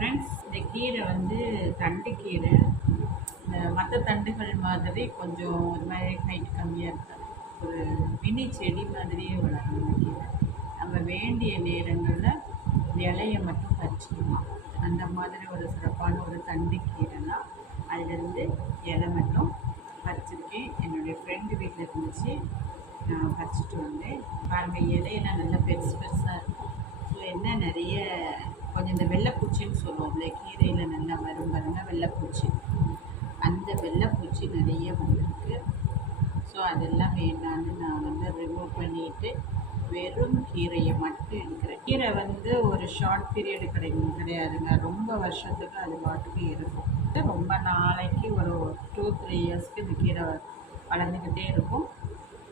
Friends, இந்த கீரை வந்து தண்டு கீரை. இந்த மற்ற தண்டுகள் மாதிரி கொஞ்சம் ஒரு மாதிரி ஹைட் கம்மியாக இருக்காது. ஒரு மினி செடி மாதிரியே வளரும் இந்த கீரை. நம்ம வேண்டிய நேரங்களில் இலையை மட்டும் பறிச்சுக்கலாம். அந்த மாதிரி ஒரு சிறப்பான ஒரு தண்டு கீரைனா அதிலிருந்து இலை மட்டும் பறிச்சிருக்கேன். என்னுடைய ஃப்ரெண்டு வீட்டில் இருந்துச்சு, நான் பறிச்சுட்டு வந்தேன். பாருங்கள், இலையெல்லாம் நல்லா பெருசு பெருசாக இருக்கும். ஸோ என்ன நிறைய கொஞ்சம் இந்த வெள்ளைப்பூச்சின்னு சொல்லுவோம்ல, கீரையில் நல்லா வரும் பாருங்கள் வெள்ளைப்பூச்சி. அந்த வெள்ளைப்பூச்சி நிறைய வந்திருக்கு. ஸோ அதெல்லாம் வேண்டான்னு நான் வந்து ரிமூவ் பண்ணிவிட்டு வெறும் கீரையை மட்டும் எடுக்கிறேன். கீரை வந்து ஒரு ஷார்ட் பீரியடு கிடையாதுங்க. ரொம்ப வருஷத்துக்கு அது பாட்டுக்கு இருக்கும். ரொம்ப நாளைக்கு ஒரு 2-3 இயர்ஸ்க்கு இந்த கீரை வளர்ந்துக்கிட்டே இருக்கும்.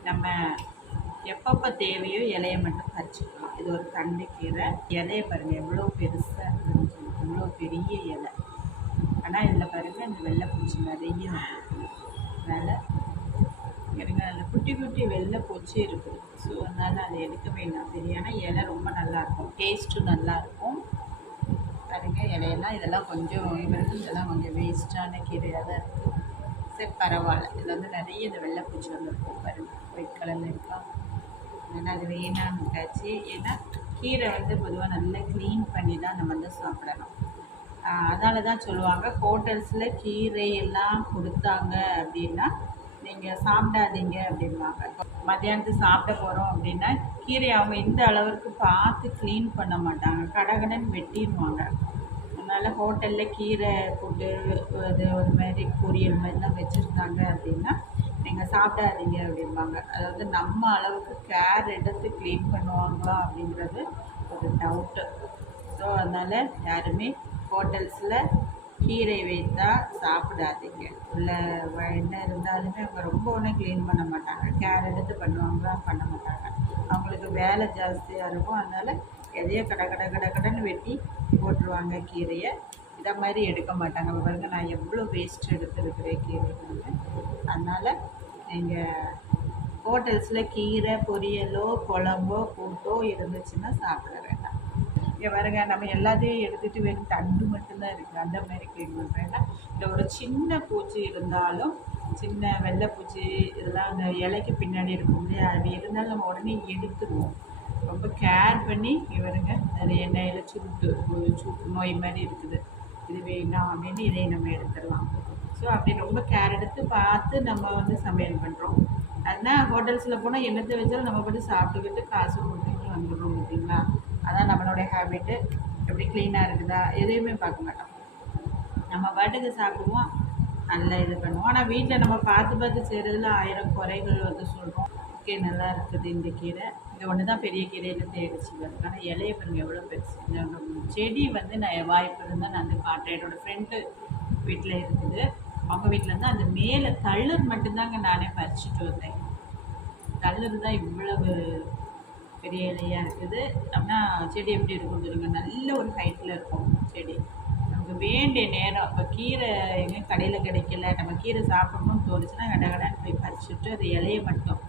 நம்ம எப்பப்போ தேவையோ இலையை மட்டும் பறிச்சுக்கலாம். இது ஒரு தண்டு கீரை. இலையை பாருங்கள் எவ்வளோ பெருசாக இருக்குதுன்னு சொல்லி, இவ்வளோ பெரிய இலை. ஆனால் இதில் பாருங்கள் இந்த வெள்ளைப்பூச்சி நிறைய வந்துருக்கு. அதனால் எனக்கு அதில் குட்டி குட்டி வெள்ளைப்பூச்சி இருக்குது. ஸோ அதனால் அதை எடுக்க வேண்டாம். சரியான இலை ரொம்ப நல்லாயிருக்கும், டேஸ்ட்டும் நல்லாயிருக்கும். பாருங்கள் இலையெல்லாம் இதெல்லாம் கொஞ்சம் இவருக்கு இதெல்லாம் கொஞ்சம் வேஸ்ட்டான கீரையாக தான் இருக்குது. சரி பரவாயில்ல. இதில் வந்து நிறைய இந்த வெள்ளைப்பூச்சி வந்துருக்கும் பாருங்கள், ஒயிட் கலரில் இருக்கா. அதனால் அது வேணான்னு விட்டாச்சு. ஏன்னா கீரை வந்து பொதுவாக நல்லா க்ளீன் பண்ணி தான் நம்ம வந்து சாப்பிடணும். அதனால தான் சொல்லுவாங்க, ஹோட்டல்ஸில் கீரையெல்லாம் கொடுத்தாங்க அப்படின்னா நீங்கள் சாப்பிடாதீங்க அப்படின்வாங்க. மத்தியானத்துக்கு சாப்பிட போகிறோம் அப்படின்னா கீரையை அவங்க இந்த அளவுக்கு பார்த்து க்ளீன் பண்ண மாட்டாங்க, கடகடன்னு வெட்டிடுவாங்க. அதனால் ஹோட்டலில் கீரை போட்டு அது ஒரு மாதிரி பொரியல் மாதிரிலாம் வச்சுருந்தாங்க அப்படின்னா நீங்கள் சாப்பிடாதீங்க அப்படிம்பாங்க. அதாவது நம்ம அளவுக்கு கேர் எடுத்து க்ளீன் பண்ணுவாங்களா அப்படின்றது ஒரு டவுட்டு. ஸோ அதனால் யாருமே ஹோட்டல்ஸில் கீரை வைத்தா சாப்பிடாதீங்க. உள்ள என்ன இருந்தாலுமே அவங்க ரொம்ப ஒன்றும் க்ளீன் பண்ண மாட்டாங்க, கேர் எடுத்து பண்ணுவாங்களா பண்ண மாட்டாங்க. அவங்களுக்கு வேலை ஜாஸ்தியாக இருக்கும். அதனால் எதையோ கடன்னு வெட்டி போட்டுருவாங்க கீரையை. இதை மாதிரி எடுக்க மாட்டாங்க. பாருங்க நான் எவ்வளோ வேஸ்ட் எடுத்துருக்கிறேன் கீரைன்னு. அதனால் நீங்கள் ஹோட்டல்ஸில் கீரை பொரியலோ குழம்போ கூட்டோ இருந்துச்சுன்னா சாப்பிட வேண்டாம். இங்கே பாருங்க, நம்ம எல்லாத்தையும் எடுத்துகிட்டு வெறும் தண்டு மட்டும்தான் இருக்குது. அந்த மாதிரி க்ளீன் பண்ணுறேன்னா இந்த ஒரு சின்ன பூச்சி இருந்தாலும், சின்ன வெள்ளைப்பூச்சி இதெல்லாம் அந்த இலைக்கு பின்னாடி இருக்கும் இல்லையா, அது இருந்தாலும் நம்ம உடனே எடுத்துருவோம். ரொம்ப கேர் பண்ணி இவருங்க நிறைய எண்ணெயில் சுட்டு நோய் மாதிரி இருக்குது, இது வேண்டாம் அப்படின்னு இதை நம்ம எடுத்துடலாம். ஸோ அப்படி ரொம்ப கேர் எடுத்து பார்த்து நம்ம வந்து சமையல் பண்ணுறோம். அதுதான் ஹோட்டல்ஸில் போனால் என்னத்தை வச்சாலும் நம்ம போட்டு சாப்பிட்டுக்கிட்டு காசு கொடுத்துட்டு வந்துடுறோம் பார்த்தீங்களா. அதான் நம்மளுடைய ஹேபிட்டு. எப்படி க்ளீனாக இருக்குதா எதையுமே பார்க்க மாட்டோம், நம்ம பாட்டுக்கு சாப்பிடுவோம், நல்லா இது பண்ணுவோம். ஆனால் வீட்டில் நம்ம பார்த்து பார்த்து செய்கிறதுல 1000 குறைகள் வந்து சொல்கிறோம். ஓகே நல்லா இருக்குது இந்த கீரை, இது ஒன்று தான் பெரிய கீரையில் தேடிச்சு. ஆனால் இலையை பாருங்கள் எவ்வளோ பெருசு. இந்த செடி வந்து நான் வாய்ப்பு இருந்தால் நான் வந்து காட்டுறேன். என்னோடய ஃப்ரெண்டு வீட்டில் இருக்குது. அவங்க வீட்டில் இருந்து அந்த மேலே தள்ளர் மட்டும்தாங்க நானே பறிச்சுட்டு வந்தேன். தள்ளர் தான் இவ்வளவு பெரிய இலையாக இருக்குது. ஆனால் செடி எப்படி இருக்கும் சொல்லுங்கள், நல்ல ஒரு ஹைட்டில் இருக்கும் செடி. நமக்கு வேண்டிய நேரம் இப்போ கீரை எங்கே கடையில் கிடைக்கல, நம்ம கீரை சாப்பிடணும்னு தோணுச்சுன்னா கடகடான்னு போய் பறிச்சுட்டு அது இலையை மட்டும்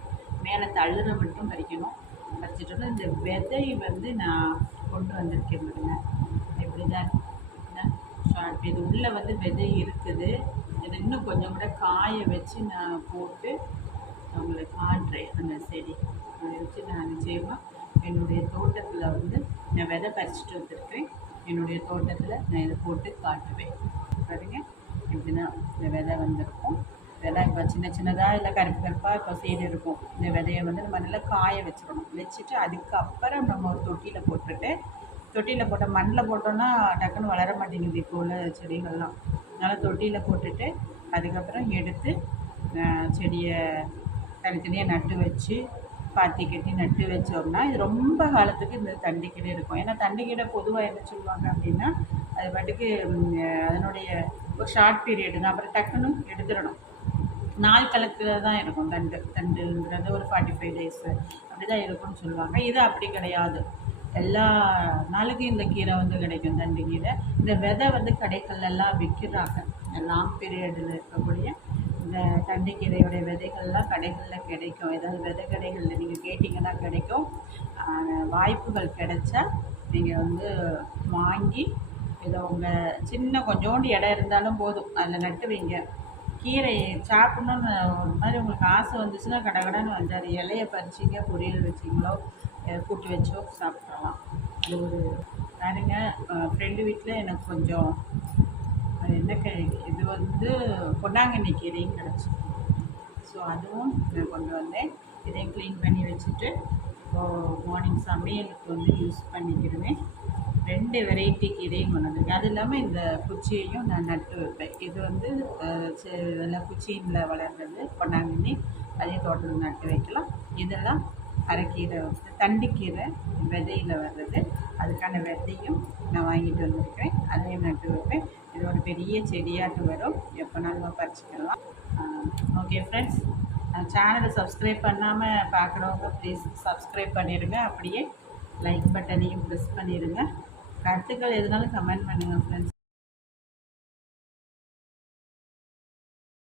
மேலே தள்ளுரை மட்டும் பறிக்கணும். பறிச்சுட்டோன்னா இந்த விதை வந்து நான் கொண்டு வந்திருக்கேன் பாருங்க, எப்படி தான் ஷார்ட். இது உள்ளே வந்து விதை இருக்குது. இது இன்னும் கொஞ்சம் கூட காய வச்சு நான் போட்டு அவங்களை காட்டுறேன். அந்த செடி அதை வச்சு நான் நிச்சயமாக என்னுடைய தோட்டத்தில் வந்து நான் விதை பறிச்சுட்டு வந்திருக்கேன். என்னுடைய தோட்டத்தில் நான் இதை போட்டு காட்டுவேன். பாருங்க இப்படின்னா இந்த விதை வந்திருக்கும். விதை இப்போ சின்னதாக இல்லை கருப்பாக இப்போ சீடு இருக்கும். இந்த விதையை வந்து நம்ம நல்லா காய வச்சிடணும். வச்சுட்டு அதுக்கப்புறம் நம்ம ஒரு தொட்டியில் போட்ட மண்ணில் போட்டோன்னா டக்குன்னு வளர மாட்டேங்குது இப்போ உள்ள செடிகள்லாம். அதனால் தொட்டியில் போட்டுட்டு அதுக்கப்புறம் எடுத்து செடியை தனித்தனியாக நட்டு வச்சு பாத்தி கட்டி நட்டு வச்சோம்னா இது ரொம்ப காலத்துக்கு இந்த தண்டுக்கீரை இருக்கும். ஏன்னா தண்டுக்கீரை பொதுவாக என்ன சொல்லுவாங்க அப்படின்னா அது பாட்டுக்கு அதனுடைய ஒரு ஷார்ட் பீரியடு தான், அப்புறம் டக்குன்னு எடுத்துடணும். நாள் கணக்கில் தான் இருக்கும் தண்டுங்கிறது, ஒரு 45 days அப்படி தான் இருக்கும்னு சொல்லுவாங்க. இது அப்படி கிடையாது, எல்லா நாளுக்கும் இந்த கீரை வந்து கிடைக்கும் தண்டு கீரை. இந்த விதை வந்து கடைகள்லாம் விற்கிறாங்க. லாங் பீரியடில் இருக்கக்கூடிய இந்த தண்டுக்கீரையோடைய விதைகள்லாம் கடைகளில் கிடைக்கும். ஏதாவது விதை கடைகளில் நீங்கள் கேட்டிங்கன்னா கிடைக்கும். வாய்ப்புகள் கிடைச்சா நீங்கள் வந்து வாங்கி இதை உங்கள் சின்ன கொஞ்சோண்டு இடம் இருந்தாலும் போதும், அதில் நட்டு வைங்க. கீரை சாப்பிட்ணுன்னு ஒரு மாதிரி உங்களுக்கு ஆசை வந்துச்சுன்னா கடகடன்னு வந்து அது இலையை பறிச்சிங்க, பொரியல் வச்சிங்களோ கூட்டி வச்சோ சாப்பிட்றலாம். அது ஒரு பாருங்க, ஃப்ரெண்டு வீட்டில் எனக்கு கொஞ்சம் அது என்ன இது வந்து பொன்னாங்கண்ணி கீரையும் கிடச்சி. ஸோ அதுவும் நான் கொண்டு வந்தேன். இதையும் க்ளீன் பண்ணி வச்சுட்டு மார்னிங் சமையலுக்கு வந்து யூஸ் பண்ணிக்கிடுவேன். 2 வெரைட்டி கீரையும் கொண்டு வந்திருக்கேன். அது இல்லாமல் இந்த குச்சியையும் நான் நட்டு வைப்பேன். இது வந்து நல்லா குச்சியில் வளர்றது பொன்னாங்கண்ணி, அதையும் தோட்டத்தில் நட்டு வைக்கலாம். இதெல்லாம் அரைக்கீரை வந்து தண்டுக்கீரை விதையில் வர்றது, அதுக்கான விதையும் நான் வாங்கிட்டு வந்திருக்கேன். அதையும் நட்டு வைப்பேன். இது ஒரு பெரிய செடியாட்டு வரும், எப்போனாலும் நம்ம பறிச்சிக்கலாம். ஓகே ஃப்ரெண்ட்ஸ், சேனலை சப்ஸ்கிரைப் பண்ணாமல் பார்க்குறவங்க ப்ளீஸ் சப்ஸ்கிரைப் பண்ணிடுங்க. அப்படியே லைக் பட்டனையும் ப்ரெஸ் பண்ணிடுங்க. கருத்துக்கள் எதுனாலும் கமெண்ட் பண்ணுங்கள் ஃப்ரெண்ட்ஸ்.